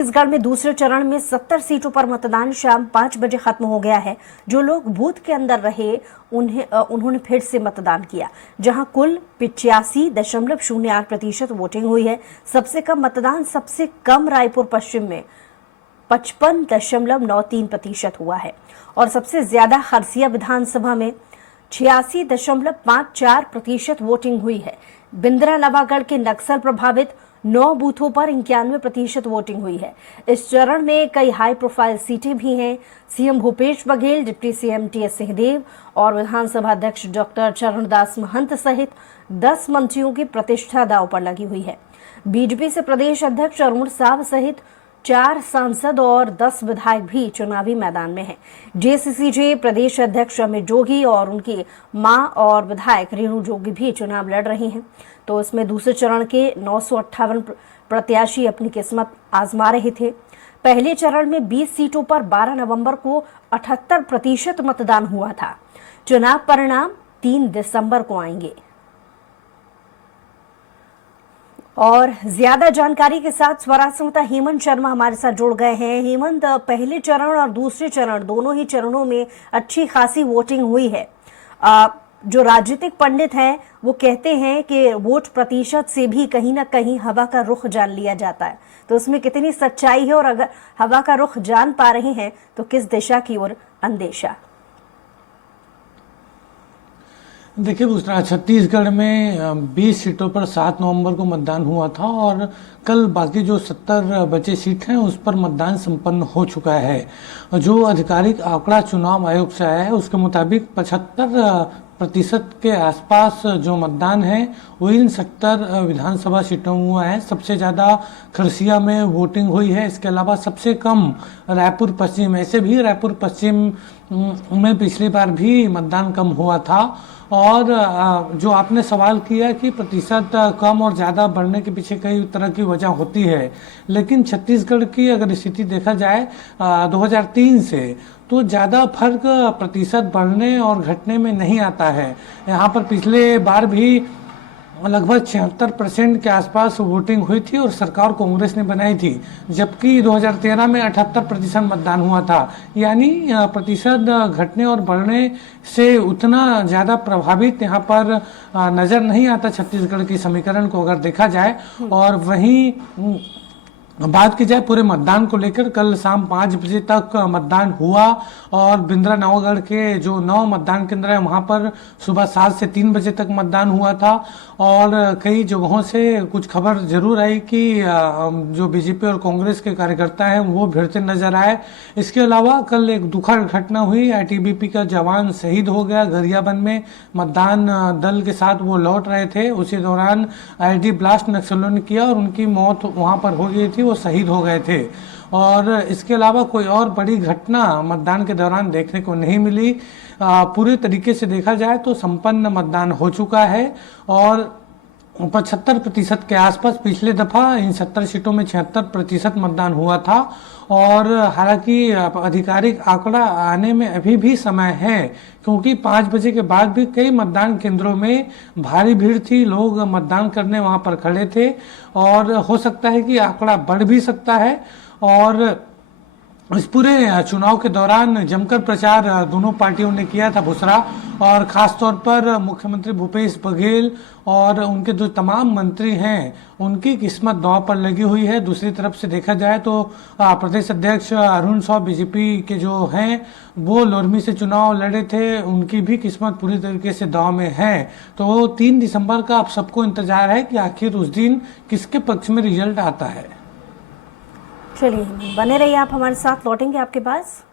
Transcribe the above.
छत्तीसगढ़ में दूसरे चरण में 70 सीटों पर मतदान शाम 5 बजे खत्म हो गया है। जो लोग बूथ के अंदर रहे उन्होंने फिर से मतदान किया, जहां कुल 85.08% वोटिंग हुई है। सबसे कम मतदान सबसे कम रायपुर पश्चिम में 55.93% हुआ है और सबसे ज्यादा खरसिया विधानसभा में 86.54% वोटिंग हुई है। बिंद्रा नवागढ़ के नक्सल प्रभावित 9 बूथों पर 91% वोटिंग हुई है। इस चरण में कई हाई प्रोफाइल सीटें भी हैं। CM Bhupesh Baghel, deputy CM TS Singhdeo और विधानसभा अध्यक्ष डॉक्टर चरणदास महंत सहित 10 मंत्रियों की प्रतिष्ठा दांव पर लगी हुई है। बीजेपी से प्रदेश अध्यक्ष अरुण साव सहित 4 सांसद और 10 विधायक भी चुनावी मैदान में हैं। जेसीसीजे प्रदेश अध्यक्ष अमित जोगी और उनकी मां और विधायक रेणु जोगी भी चुनाव लड़ रही हैं। तो इसमें दूसरे चरण के 958 प्रत्याशी अपनी किस्मत आजमा रहे थे। पहले चरण में 20 सीटों पर 12 नवंबर को 78% मतदान हुआ था। चुनाव परिणाम 3 दिसंबर को आएंगे। और ज्यादा जानकारी के साथ स्वराज संवाददाता हेमंत शर्मा हमारे साथ जुड़ गए हैं। हेमंत, पहले चरण और दूसरे चरण दोनों ही चरणों में अच्छी खासी वोटिंग हुई है। जो राजनीतिक पंडित हैं वो कहते हैं कि वोट प्रतिशत से भी कहीं ना कहीं हवा का रुख जान लिया जाता है, तो उसमें कितनी सच्चाई है और अगर हवा का रुख जान पा रहे हैं तो किस दिशा की ओर अंदेशा? देखिए बुशरा, छत्तीसगढ़ में 20 सीटों पर 7 नवंबर को मतदान हुआ था और कल बाकी जो 70 बचे सीट हैं उस पर मतदान संपन्न हो चुका है। जो आधिकारिक आंकड़ा चुनाव आयोग से आया है उसके मुताबिक 75% के आसपास जो मतदान है वो इन 70 विधानसभा सीटों में हुआ है। सबसे ज़्यादा खरसिया में वोटिंग हुई है। इसके अलावा सबसे कम रायपुर पश्चिम, ऐसे भी रायपुर पश्चिम में पिछली बार भी मतदान कम हुआ था। और जो आपने सवाल किया कि प्रतिशत कम और ज़्यादा बढ़ने के पीछे कई तरह की वजह होती है, लेकिन छत्तीसगढ़ की अगर स्थिति देखा जाए 2003 से, तो ज़्यादा फर्क प्रतिशत बढ़ने और घटने में नहीं आता है। यहाँ पर पिछले बार भी लगभग 76% के आसपास वोटिंग हुई थी और सरकार कांग्रेस ने बनाई थी, जबकि 2013 में 78% मतदान हुआ था। यानी प्रतिशत घटने और बढ़ने से उतना ज़्यादा प्रभावित यहाँ पर नज़र नहीं आता छत्तीसगढ़ की समीकरण को अगर देखा जाए। और वहीं बात की जाए पूरे मतदान को लेकर, कल शाम 5 बजे तक मतदान हुआ और बिंद्रा नवागढ़ के जो 9 मतदान केंद्र है वहां पर सुबह 7 से 3 बजे तक मतदान हुआ था। और कई जगहों से कुछ खबर जरूर आई कि जो बीजेपी और कांग्रेस के कार्यकर्ता हैं वो भिड़ते नजर आए। इसके अलावा कल एक दुखद घटना हुई, आईटीबीपी का जवान शहीद हो गया। गरियाबंद में मतदान दल के साथ वो लौट रहे थे, उसी दौरान आईडी ब्लास्ट नक्सलियों ने किया और उनकी मौत वहां पर हो गई थी, वो शहीद हो गए थे। और इसके अलावा कोई और बड़ी घटना मतदान के दौरान देखने को नहीं मिली। पूरे तरीके से देखा जाए तो संपन्न मतदान हो चुका है और 75% के आसपास पिछले दफा इन 70 सीटों में 76% मतदान हुआ था। और हालांकि आधिकारिक आंकड़ा आने में अभी भी समय है, क्योंकि 5 बजे के बाद भी कई मतदान केंद्रों में भारी भीड़ थी, लोग मतदान करने वहां पर खड़े थे और हो सकता है कि आंकड़ा बढ़ भी सकता है। और इस पूरे चुनाव के दौरान जमकर प्रचार दोनों पार्टियों ने किया था बुशरा, और खास तौर पर मुख्यमंत्री भूपेश बघेल और उनके जो तमाम मंत्री हैं उनकी किस्मत दांव पर लगी हुई है। दूसरी तरफ से देखा जाए तो प्रदेश अध्यक्ष अरुण साव बीजेपी के जो हैं वो लोरमी से चुनाव लड़े थे, उनकी भी किस्मत पूरी तरीके से दांव में है। तो 3 दिसंबर का आप सबको इंतजार है कि आखिर उस दिन किसके पक्ष में रिजल्ट आता है। चलिए बने रहिए आप हमारे साथ, लौटेंगे आपके पास।